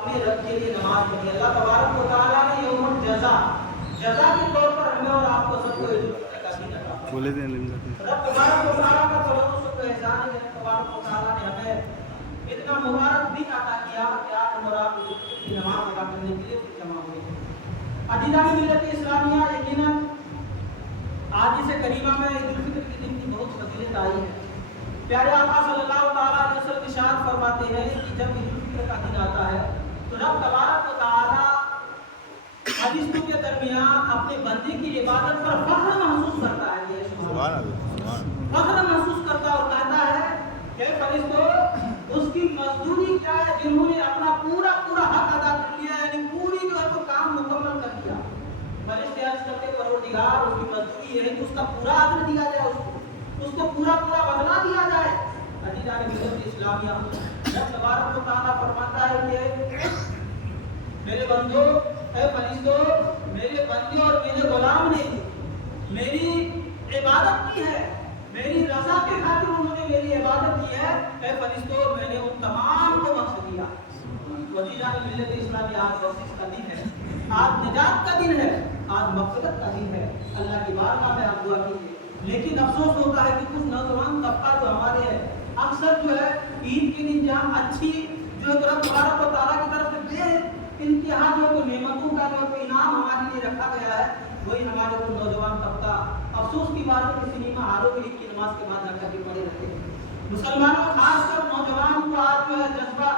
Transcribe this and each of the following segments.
اپنے رب کے لیے نماز پڑھی. اللہ تبارک و تعالیٰ نے یوم الجزا جزا کے طور پر ہمیں اور آپ کو سب کو عید الفطر کا دن عطا فرمایا. رب تبارک و تعالیٰ کا کرم سب کو احسان ہے. رب تبارک و تعالیٰ نے ہمیں اتنا مبارک دن عطا کیا کہ آج ہم اور آپ عید الفطر کی نماز ادا کرنے کے لیے جمع ہوئے ہیں. عزیزان ملت اسلامیہ، یقیناً آج سے کریمہ میں عید الفطر کے دن کی بہت فضیلت آئی ہے. پیارے آقا صلی اللہ تعالیٰ علیہ وسلم ارشاد فرماتے ہیں کہ جب عید الفطر کا دن آتا ہے تو رب تبارک و تعالیٰ فرشتوں کے درمیان اپنے بندے کی عبادت پر فخر محسوس کرتا ہے. فخر محسوس کرتا اور کہتا ہے کہ فرشتوں، اس کی مزدوری کیا ہے جنہوں نے اپنا پورا حق ادا کر لیا، یعنی پوری جو ہے تو کام مکمل کر دیا. فرشتے عرض کرتے پروردگار، اس کی مزدوری یہ ہے کہ اس کا پورا اجر دیا جائے، اس کو پورا بدلہ دیا جائے. عزیزان ملت اسلامیہ، رب تبارک و تعالیٰ فرماتا ہے کہ میرے بندو، اے فرشتوں، میرے بندے اور میرے غلام نے میری عبادت کی ہے، میری رضا کے خاطر انہوں نے میری عبادت کی ہے. اے فرشتوں، میں نے ان تمام کو بخش دیا. عزیزان ملت اسلامیہ، آج بخشش کا دن ہے، آج نجات کا دن ہے، آج مغفرت کا دن ہے. اللہ کی بارگاہ میں آپ دعا کیجیے. لیکن افسوس ہوتا ہے کہ کچھ نوجوان طبقہ جو ہمارے ہیں اکثر جو ہے عید کے دن جہاں اچھی جو رب تبارک و تعالیٰ کی طرف سے بے انتہا جو ہے نعمتوں کا جو انعام ہمارے لیے رکھا گیا ہے، وہی ہمارے کو نوجوان طبقہ افسوس کی بات ہے کہ سنیما ہالوں میں عید کی نماز کے بعد جا کر کے پڑے رہتے ہیں. مسلمانوں خاص کر نوجوان کو آج جو ہے جذبہ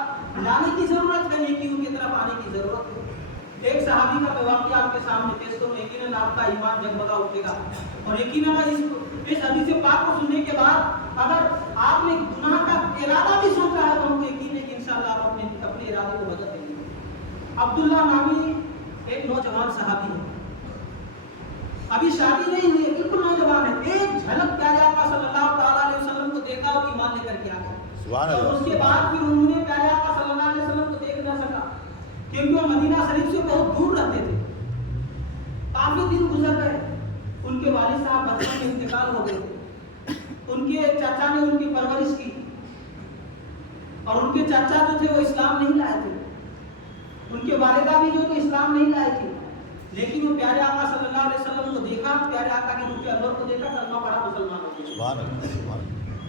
لانے کی ضرورت ہے، نیکیوں کی طرف آنے کی ضرورت ہے. ایک صحابی کا واقعہ آپ کے سامنے پیش کروں، یقیناً آپ کا ایمان جگمگا اٹھے گا. اور یقیناً اس حدیث پاک کو سننے کے بعد اگر آپ نے گناہ کا ارادہ بھی سوچا ہے تو ہم کو یقین ہے کہ انشاءاللہ آپ اپنے ارادے کو بدل دیں گے. عبداللہ نامی ایک نوجوان صحابی ہے، ابھی شادی نہیں ہوئی ہے، بالکل نوجوان ہے. ایک جھلک پیارے آقا صلی اللہ تعالیٰ علیہ وسلم کو دیکھا اور ایمان لے کر کے آ گیا. اور اس کے بعد پھر انہوں نے پیارے آقا صلی اللہ علیہ وسلم کو دیکھ نہ سکا کیونکہ وہ مدینہ شریف سے بہت دور رہتے تھے. کافی دن گزر گئے، ان کے والد صاحب بچپن میں انتقال ہو گئے. ان کے چاچا نے ان کی پرورش کی اور ان کے چاچا جو تھے وہ اسلام نہیں لائے تھے. ان کے والدہ بھی جو اسلام نہیں لائے تھے، لیکن وہ پیارے آقا صلی اللہ علیہ وسلم کو دیکھا، پیارے آقا کے روح انور کو دیکھا، کلمہ پڑھا، مسلمان ہو گئے.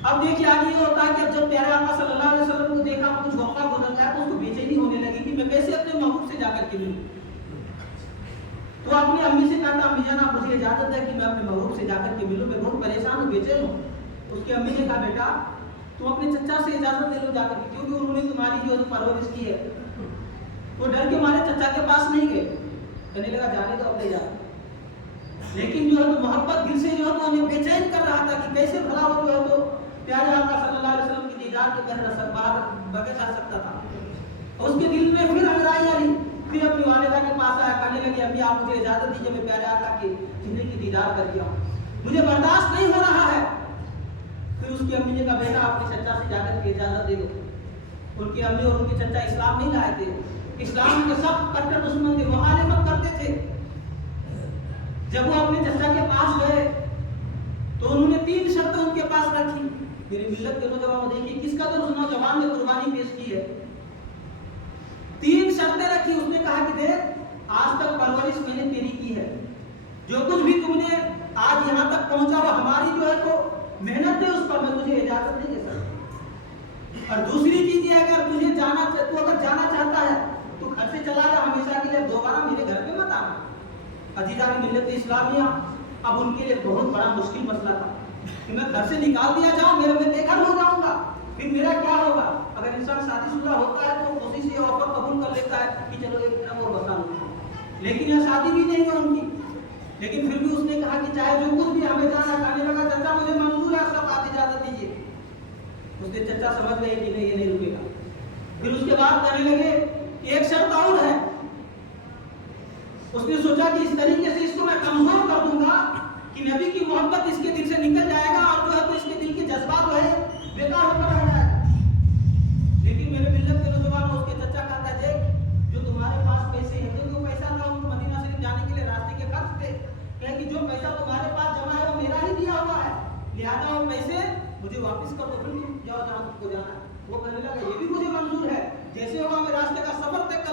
اب دیکھیے آگے یہ ہوتا ہے کہ اب جب پیارے آقا صلی اللہ علیہ وسلم کو دیکھا کچھ وقت گزر جائے تو اس کو بے چینی ہونے لگی کہ میں کیسے اپنے محبوب سے جا کر کے ملوں. تو اپنی امی سے کہا، امی جان آپ مجھے اجازت ہے کہ میں اپنے محبوب سے جا کر کے ملوں، میں بہت پریشان ہوں، بے چین ہوں. اس کی امی نے کہا بیٹا تم اپنے چچا سے اجازت لے لو جا کر کے، کیونکہ انہوں نے تمہاری جو پرورش کی ہے. وہ ڈر کے مارے چچا کے پاس نہیں گئے، کہنے لگا جانے تو اپنے جا. لیکن جو ہے تو محبت دل سے جو ہے تو انہیں بے چین کر رہا تھا کہ کیسے بھلا ہو جو ہے تو پیارے آقا صلی اللہ علیہ وسلم کی دیدار کے باہر بغیر جا سکتا تھا. اس کے دل میں پھر انگڑائی آئی، پھر اپنی والدہ کے پاس آیا، کہنے لگی امی آپ مجھے اجازت دیجیے، میں پیارے آقا کی چہرے کی دیدار کر دیا، مجھے برداشت نہیں ہو رہا ہے. پھر اس کی امی نے کہا بیٹا اپنے چچا سے جا کر کے اجازت دے دو. ان کی امی اور ان کے چچا اسلام نہیں لائے تھے، اسلام کے سب کٹر دشمن تھے، مخالفت کرتے تھے. جب وہ اپنے چچا کے پاس گئے تو انہوں نے 3 شرطیں ان کے پاس رکھی. میری ملت کے نوجوان دیکھیے کس قدر اس نوجوان نے قربانی پیش کی ہے. 3 شرطیں رکھی. اس نے کہا کہ دیکھ آج تک پرورش میں نے تیری کی ہے، جو کچھ بھی تم نے آج یہاں تک پہنچا وہ ہماری جو ہے تو محنت ہے، اس پر میں تجھے اجازت نہیں دے سکتا. اور دوسری چیز یہ اگر تجھے اگر جانا چاہتا ہے تو گھر سے چلا جا، ہمیشہ کے لیے دوبارہ میرے گھر پہ مت آنا. عزیزان ملت اسلامیہ، اب ان کے لیے بہت بڑا مشکل مسئلہ تھا کہ میں گھر سے نکال دیا جاؤں، میں بے گھر ہو جاؤں گا، پھر میرا کیا ہوگا. اگر انسان شادی شدہ ہوتا ہے تو خوشی سے آفر قبول کر لیتا ہے کہ چلو ایک طرف اور بتا لوں، لیکن یہ شادی بھی نہیں ہے ان کی. لیکن پھر بھی اس نے کہا کہ چاہے جو کچھ بھی ہمیں جانا. کہنے لگا چچا مجھے منظور ہے، سب بات اجازت دیجیے. اس نے چچا سمجھ گئے کہ نہیں یہ نہیں رکے گا. پھر اس کے بعد کہنے لگے ایک شرط اور ہے. اس نے سوچا کہ اس طریقے سے اس کو میں کمزور کر دوں گا کہ نبی کی محبت اس کے دل سے نکل جائے گا اور جو ہے تو اس کے دل کے جذبات جو ہے بیکار ہو کر رہ جائے گا. لیکن میرے ملت کے نوجوان اس کے چچا کہتا ہے دیکھ جو تمہارے پاس پیسے ہیں، کیونکہ وہ پیسہ تھا ان کو مدینہ شریف جانے کے لیے راستے کے خرچ تھے، کہ جو پیسہ تمہارے پاس جمع ہے وہ میرا ہی دیا ہوا ہے، لہذا وہ پیسے مجھے واپس کر دو، پھر تم جاؤ جہاں تم کو جانا ہے. وہ کہنے لگا یہ بھی مجھے منظور ہے، جیسے ہوگا میں راستے کا سفر طے کر